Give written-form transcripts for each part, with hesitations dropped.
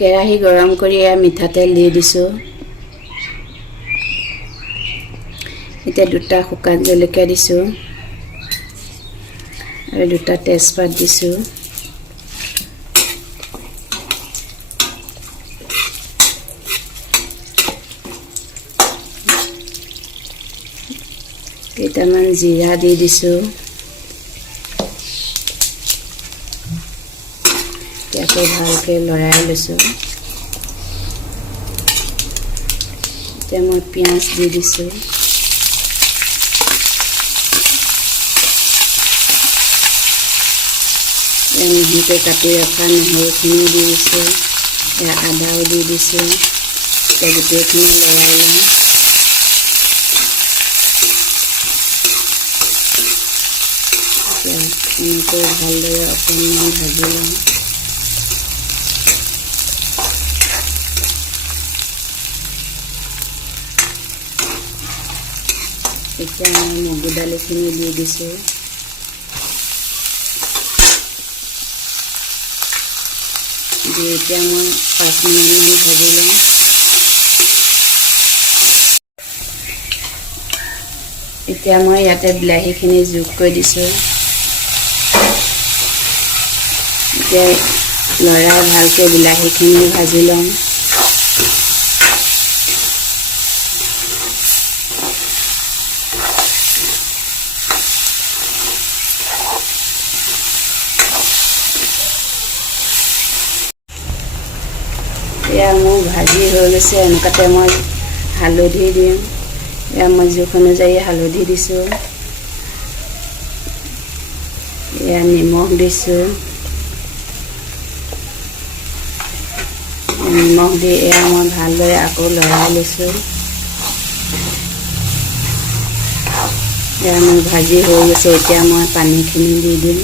কেৰাহী গৰম কৰি মিঠাতেল দি দিছোঁ। এতিয়া 2টা শুকান জলকীয়া দিছোঁ আৰু 2টা তেজপাত দিছোঁ। কেইটামান জিৰা দি দিছোঁ। ইয়াকে ভালকৈ লৰাই লৈছোঁ। এতিয়া মই পিঁয়াজ দি দিছোঁ। মিহিকৈ কাটি ৰখা নহৰুখিনি দি দিছোঁ। আদাও দি দিছোঁ। এতিয়া গোটেইখিনি লৰাই লওঁ। এনেকৈ ভালদৰে অকণমান ভাজি লওঁ। এতিয়া মই মগু দালিখিনি দি দিছোঁ। দি এতিয়া মই 5 মিনিটমান ভাজি লওঁ। এতিয়া মই ইয়াতে বিলাহীখিনি যোগ কৰি দিছোঁ। এতিয়া লৰাই ভালকৈ বিলাহীখিনি ভাজি লওঁ। এয়া মোৰ ভাজি হৈ গৈছে। এনেকুৱাতে মই হালধি দিম। এয়া মই জোখ অনুযায়ী হালধি দিছোঁ। এয়া নিমখ দিছোঁ। নিমখ দি এয়া মই ভালদৰে আকৌ লৰাই লৈছোঁ। এয়া মোৰ ভাজি হৈ গৈছে। এতিয়া মই পানীখিনি দি দিম।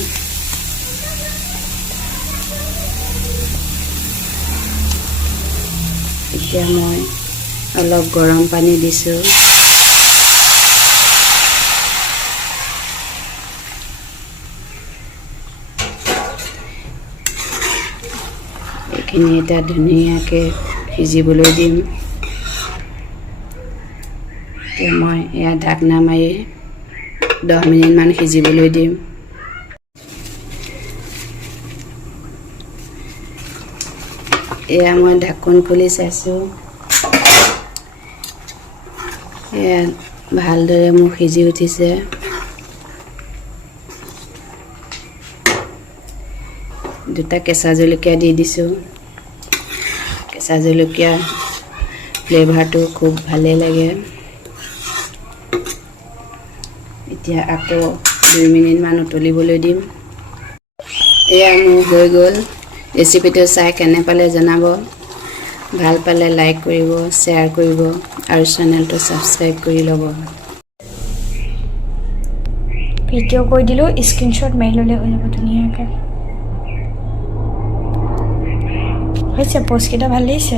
এতিয়া মই অলপ গৰম পানী দিছোঁ। এইখিনি এতিয়া ধুনীয়াকৈ সিজিবলৈ দিম। এতিয়া মই এয়া ঢাকনা মাৰি 10 মিনিটমান সিজিবলৈ দিম। এয়া মই ঢাকোন খুলি চাইছোঁ। এয়া ভালদৰে মোৰ সিজি উঠিছে। দুটা কেঁচা জলকীয়া দি দিছোঁ। কেঁচা জলকীয়া ফ্লেভাৰটো খুব ভালে লাগে। এতিয়া আকৌ 2 মিনিটমান উতলিবলৈ দিম। এয়া মোৰ হৈ গ'ল। ৰেচিপিটো চাই কেনে পালে জনাব। ভাল পালে লাইক কৰিব, শ্বেয়াৰ কৰিব আৰু চেনেলটো ছাবস্ক্ৰাইব কৰি ল'ব। ভিডিঅ' কৰি দিলোঁ, স্ক্ৰীনশ্বট মাৰি ল'লে হৈ যাব ধুনীয়াকৈ। হৈছে, পষ্টকেইটা ভাল লাগিছে।